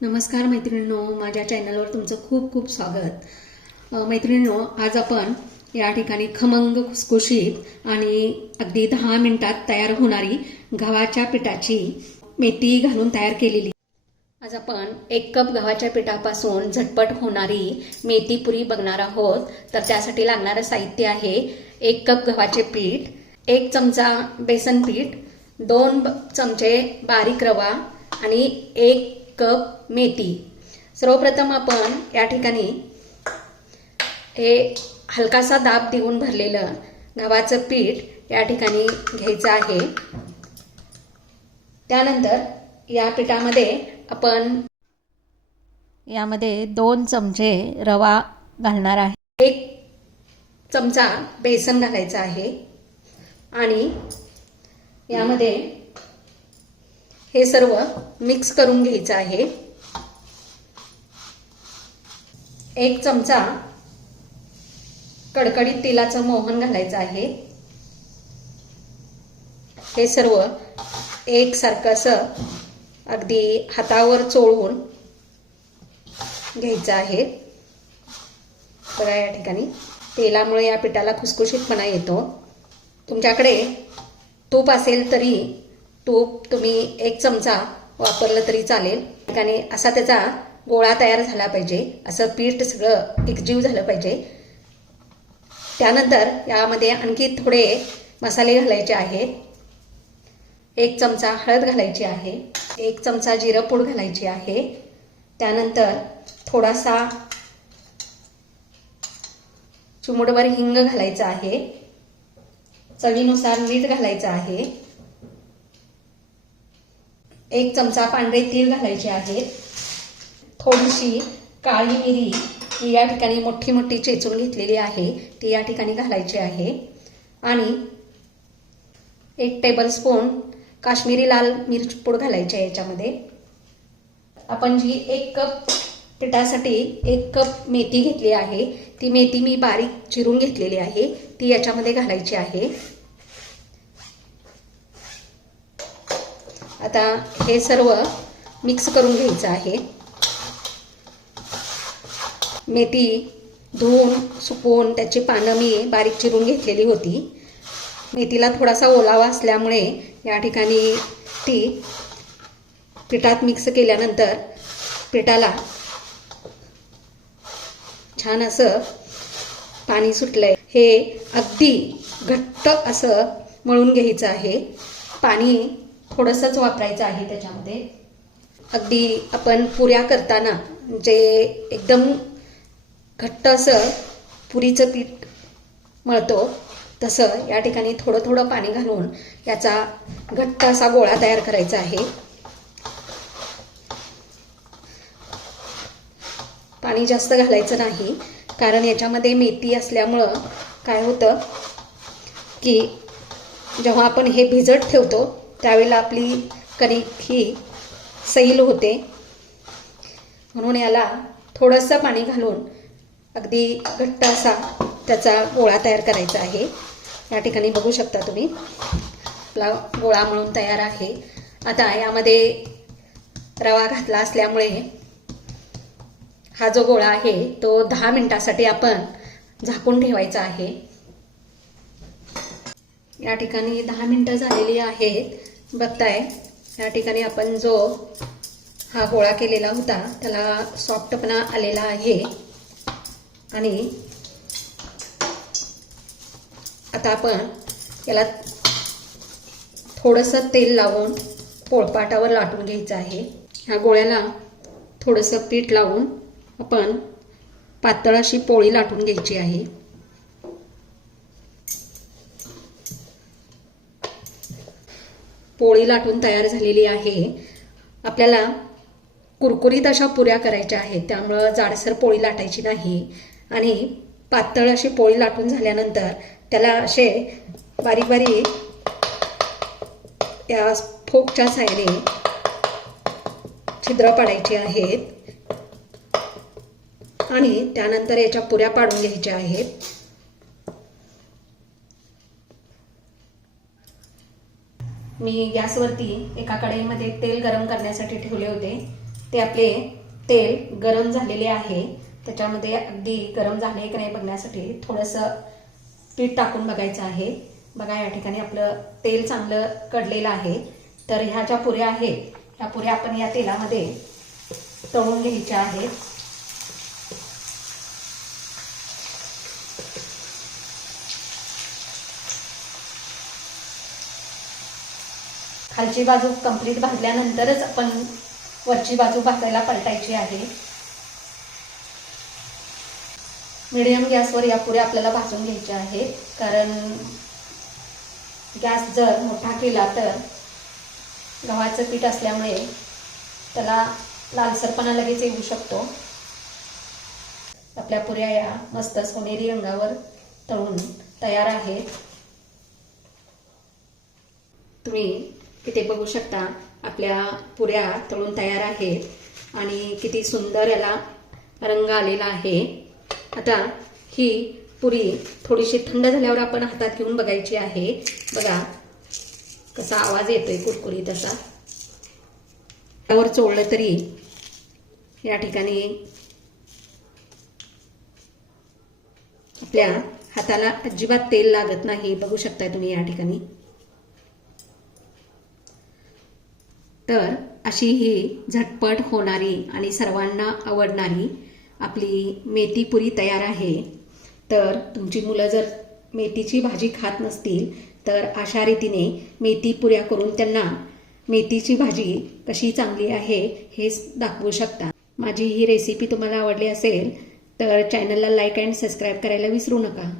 नमस्कार मैत्रिणींनो, माझ्या चॅनलवर तुमचं खूप खूप स्वागत. मैत्रिणींनो, आज आपण या ठिकाणी खमंग खुसखुशीत आणि अगदी 10 मिनिटात तयार होणारी गव्हाच्या पिठाची मेथी घालून तयार केलेली. आज आपण 1 कप गव्हाच्या पिठापासून झटपट होणारी मेथी पुरी बघणार आहोत. तर त्यासाठी लागणारं साहित्य आहे 1 कप गव्हाचे पीठ, 1 चमचा बेसन पीठ, 2 चमचे बारीक रवा आणि 1 कप मेथी. सर्वप्रथम आपण या ठिकाणी हे हलकासा दाब देऊन भरलेलं गव्हाचं पीठ या ठिकाणी घ्यायचं आहे. त्यानंतर या पिठामध्ये आपण यामध्ये 2 चमचे रवा घालणार आहे, 1 चमचा बेसन घालायचं आहे आणि यामध्ये हे सर्व मिक्स करून घ्यायचं आहे. 1 चमचा कडकडीत तेलाचं मोहन घालायचं आहे. हे सर्व एकसारखं असं अगदी हातावर चोळून घ्यायचं आहे. बघा, या ठिकाणी तेलामुळे या पिठाला खुसखुशीतपणा येतो. तुमच्याकडे तूप असेल तरी तूप तुम्ही 1 चमचा वापरलं तरी चालेल. ठिकाणी असा त्याचा गोळा तयार झाला पाहिजे, असं पीठ सगळं एकजीव झालं पाहिजे. त्यानंतर यामध्ये आणखी थोडे मसाले घालायचे आहेत. 1 चमचा हळद घालायची आहे, 1 चमचा जिरं पूड घालायची आहे. त्यानंतर थोडासा चिमूटभर हिंग घालायचा आहे. चवीनुसार मीठ घालायचं आहे. 1 चमचा पांढरे तीळ घालायचे आहेत. थोडीशी काळी मिरी ही या ठिकाणी मोठी मोठी चेचून घेतलेली आहे, ती या ठिकाणी घालायची आहे. आणि 1 टेबलस्पून काश्मीरी लाल मिरच पूड घालायची आहे. याच्यामध्ये आपण जी 1 कप पिठासाठी 1 कप मेथी घेतली आहे, ती मेथी मी बारीक चिरून घेतलेली आहे, ती याच्यामध्ये घालायची आहे. आता हे सर्व मिक्स करून घ्यायचं आहे. मेथी धुवून सुकवून त्याची पानं मी बारीक चिरून घेतलेली होती. मेथीला थोडासा ओलावा असल्यामुळे या ठिकाणी ती पिठात मिक्स केल्यानंतर पिठाला छान असं पाणी सुटलंय. हे अगदी घट्ट असं मळून घ्यायचं आहे. पाणी थोडंसंच वापरायचं आहे त्याच्यामध्ये. अगदी आपण पुऱ्या करताना जे एकदम घट्ट असं पुरीचं पीठ मळतो तसं या ठिकाणी थोडं थोडं पाणी घालून याचा घट्ट असा गोळा तयार करायचा आहे. पाणी जास्त घालायचं नाही, कारण याच्यामध्ये मेथी असल्यामुळं काय होतं की जेव्हा आपण हे भिजत ठेवतो त्यावेळेला आपली कणिक ही सैल होते. म्हणून याला थोडंसं पाणी घालून अगदी घट्ट असा त्याचा गोळा तयार करायचा आहे. या ठिकाणी बघू शकता तुम्ही, आपला गोळा म्हणून तयार आहे. आता यामध्ये रवा घातला असल्यामुळे हा जो गोळा आहे तो 10 मिनिटासाठी आपण झाकून ठेवायचा आहे. या ठिकाणी 10 मिनिटं झालेली आहेत. बघताय, या ठिकाणी आपण जो हा गोळा केलेला होता त्याला सॉफ्टपणा आलेला आहे. आणि आता आपण याला थोडंसं तेल लावून पोळपाटावर लाटून घ्यायचं आहे. ह्या गोळ्याला थोडंसं पीठ लावून आपण पातळ अशी पोळी लाटून घ्यायची आहे. पोळी लाटून तयार झालेली आहे. आपल्याला कुरकुरीत अशा पुऱ्या करायच्या आहेत, त्यामुळं जाडसर पोळी लाटायची नाही. आणि पातळ अशी पोळी लाटून झाल्यानंतर त्याला असे बारीक बारीक या फोकच्या साहाय्याने छिद्र पाडायची आहेत आणि त्यानंतर याच्या पुऱ्या पाडून घ्यायच्या आहेत. मी गॅसवरती एका कढईमध्ये तेल गरम करण्यासाठी ठेवले होते. ते आपले तेल गरम झालेले आहे. त्याच्यामध्ये अगदी गरम झाले की नाही बघण्यासाठी थोडंसं पीठ टाकून बघायचं आहे. बघा या ठिकाणी आपलं तेल चांगलं कडलेलं आहे. तर ह्या ज्या पुऱ्या आहेत ह्या पुऱ्या आपण या तेलामध्ये तळून घ्यायच्या आहेत. खालची बाजू कंप्लीट भाजल्यानंतरच आपण वरची बाजू भाजायला पलटायची आहे. मीडियम गॅसवर या पुऱ्या आपल्याला भाजून घ्यायच्या आहेत. कारण गॅस जर मोठा केला तर गव्हाचं पीठ असल्यामुळे त्याला लालसरपणा लगेच येऊ शकतो. आपल्या पुऱ्या या मस्त सोनेरी रंगावर तळून तयार आहेत. तुम्ही इथे बघू शकता आपल्या पुऱ्या तळून तयार आहेत आणि किती सुंदर याला रंग आलेला आहे. आता ही पुरी थोडीशी थंड झाल्यावर आपण हातात घेऊन बघायची आहे. बघा कसा आवाज येतोय कुरकुरीत असा. त्यावर चोळलं तरी या ठिकाणी आपल्या हाताला अजिबात तेल लागत नाही. बघू शकताय तुम्ही या ठिकाणी. तर अशी ही झटपट होणारी आणि सर्वांना आवडणारी आपली मेथी पुरी तयार आहे. तर तुमची मुलं जर मेथीची भाजी खात नसतील तर अशा रीतीने मेथी पुऱ्या करून त्यांना मेथीची भाजी कशी चांगली आहे हे दाखवू शकता. माझी ही रेसिपी तुम्हाला आवडली असेल तर चॅनलला लाईक अँड सबस्क्राईब करायला विसरू नका.